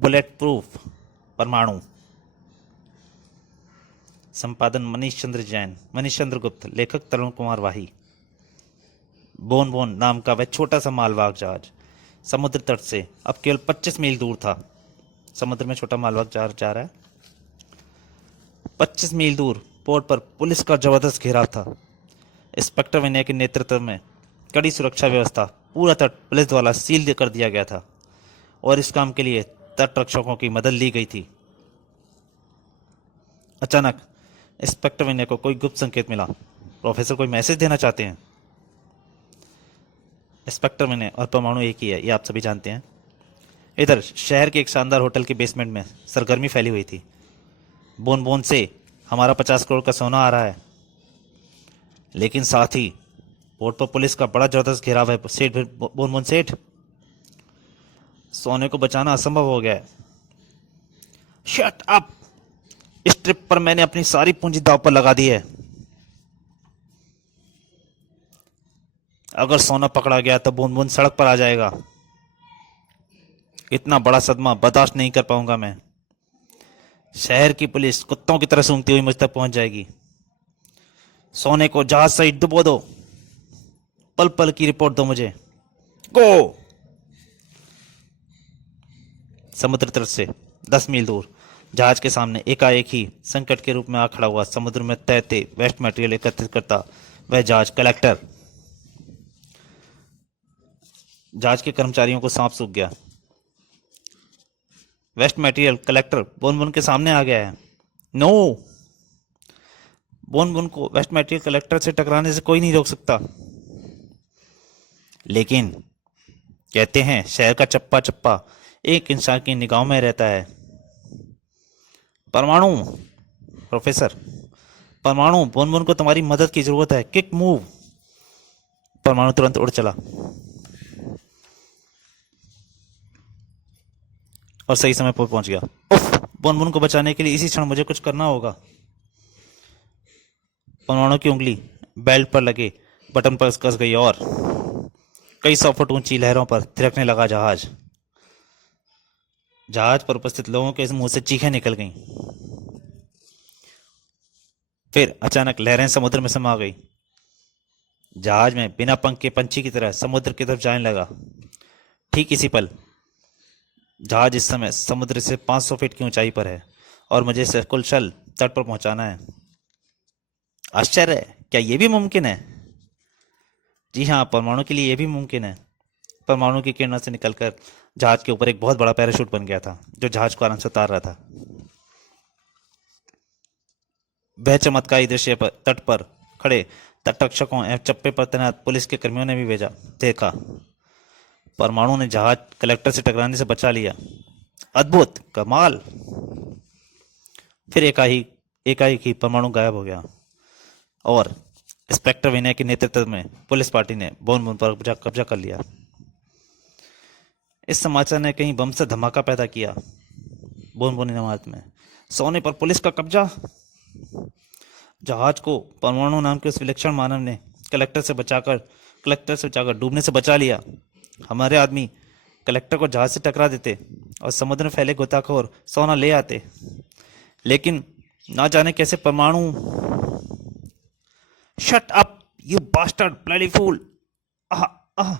Bullet proof परमाणु। संपादन मनीष चंद्र जैन, मनीष चंद्र गुप्त, लेखक तरुण कुमार वाही। बोन बोन नाम का वह छोटा सा मालवाहक जहाज समुद्र तट से अब केवल 25 मील दूर था। समुद्र में छोटा मालवाहक जहाज जा रहा है। 25 मील दूर पोर्ट पर पुलिस का जबरदस्त घेराव था। इंस्पेक्टर विनय के नेतृत्व में कड़ी सुरक्षा व्यवस्था, पूरा तट पुलिस द्वारा सील कर दिया गया था और इस काम के लिए तट रक्षकों की मदद ली गई थी। अचानक इंस्पेक्टर विनय को कोई गुप्त संकेत मिला। प्रोफेसर कोई मैसेज देना चाहते हैं। इंस्पेक्टर विनय और परमाणु एक ही है, ये आप सभी जानते हैं। इधर शहर के एक शानदार होटल के बेसमेंट में सरगर्मी फैली हुई थी। बोन बोन से हमारा 50 करोड़ का सोना आ रहा है, लेकिन साथ ही पोर्ट पर पुलिस का बड़ा जबरदस्त घेराव है। सेठ बोन बोन सेठ, सोने को बचाना असंभव हो गया है। Shut up! इस ट्रिप पर मैंने अपनी सारी पूंजी दांव पर लगा दी है। अगर सोना पकड़ा गया तो बोन बोन सड़क पर आ जाएगा। इतना बड़ा सदमा बर्दाश्त नहीं कर पाऊंगा मैं। शहर की पुलिस कुत्तों की तरह सूंघती हुई मुझ तक पहुंच जाएगी। सोने को जहाज सहित डुबो दो। पल पल की रिपोर्ट दो मुझे। गो! समुद्र तट से 10 मील दूर जहाज के सामने एकाएक ही संकट के रूप में आ खड़ा हुआ समुद्र में तैरते वेस्ट मटेरियल एकत्रित करता वह जहाज कलेक्टर। जहाज के कर्मचारियों को सांप सूख गया। वेस्ट मटेरियल कलेक्टर बोन बोन के सामने आ गया है। नो! बोन बोन को वेस्ट मटेरियल कलेक्टर से टकराने से कोई नहीं रोक सकता। लेकिन कहते हैं शहर का चप्पा चप्पा एक इंसान की निगाह में रहता है। परमाणु, प्रोफेसर परमाणु, बोन बोन को तुम्हारी मदद की जरूरत है। Quick move! परमाणु तुरंत उड़ चला और सही समय पर पहुंच गया। उफ! बोन बोन को बचाने के लिए इसी क्षण मुझे कुछ करना होगा। परमाणु की उंगली बेल्ट पर लगे बटन पर कस गई और कई 100 फुट ऊंची लहरों पर थिरकने लगा जहाज। जहाज पर उपस्थित लोगों के मुंह से चीखें निकल गईं। फिर अचानक लहरें समुद्र में समा गई। जहाज में बिना पंख के पंछी की तरह समुद्र की तरफ जाने लगा। ठीक इसी पल जहाज इस समय समुद्र से 500 फीट की ऊंचाई पर है और मुझे इसे कुशल तट पर पहुंचाना है। आश्चर्य है, क्या यह भी मुमकिन है? जी हाँ, परमाणु के लिए यह भी मुमकिन है। परमाणु की किरणों से निकलकर जहाज के ऊपर एक बहुत बड़ा पैराशूट बन गया था जो जहाज को आराम से उतार रहा था। वह चमत्कारी दृश्य पर तट पर खड़े तटरक्षकों एवं चप्पे पर तैनात पुलिस के कर्मियों ने भी देखा। परमाणु ने जहाज कलेक्टर से टकराने से बचा लिया। अद्भुत, कमाल! फिर एकाएक ही परमाणु गायब हो गया और इंस्पेक्टर विनय के नेतृत्व में पुलिस पार्टी ने बोन बोन पर कब्जा कर लिया। इस समाचार ने कहीं बम से धमाका पैदा किया। बोन बोन इमारत में सोने पर पुलिस का कब्जा। जहाज को परमाणु नाम के उस विलक्षण मानव ने कलेक्टर से बचाकर डूबने से बचा लिया। हमारे आदमी कलेक्टर को जहाज से टकरा देते और समुद्र में फैले गोताखोर सोना ले आते, लेकिन ना जाने कैसे परमाणु। Shut up you bastard bloody fool! Ah ah!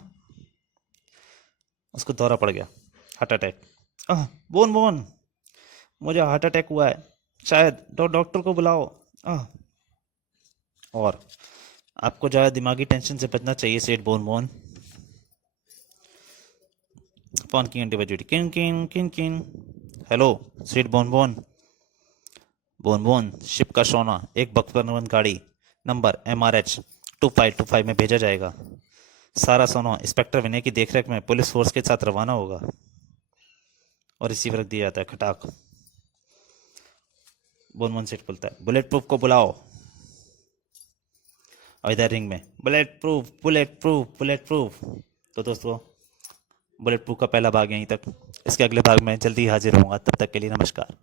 उसको दौरा पड़ गया, हार्ट अटैक। बोन बोन, मुझे हार्ट अटैक हुआ है, शायद डॉक्टर को बुलाओ। और आपको ज़्यादा दिमागी टेंशन से बचना चाहिए सेठ बोन बोन। फोन की घंटी बज उठी। किन किन किन किन। हेलो सेठ bone bone. Bone bone, ship का सोना एक बख्तरबंद गाड़ी नंबर MRH 2525 में भेजा जाएगा। सारा सोना इंस्पेक्टर विनय की देखरेख में पुलिस फोर्स के साथ रवाना होगा और रिसीवर रख दिया जाता है। खटाक! बोन बोन सेठ बोलता है, बुलेट प्रूफ को बुलाओ। और इधर रिंग में bullet proof, bullet proof, bullet proof. तो दोस्तों, बुलेट प्रूफ का पहला भाग यहीं तक। इसके अगले भाग में जल्दी हाजिर होऊंगा। तब तक के लिए नमस्कार।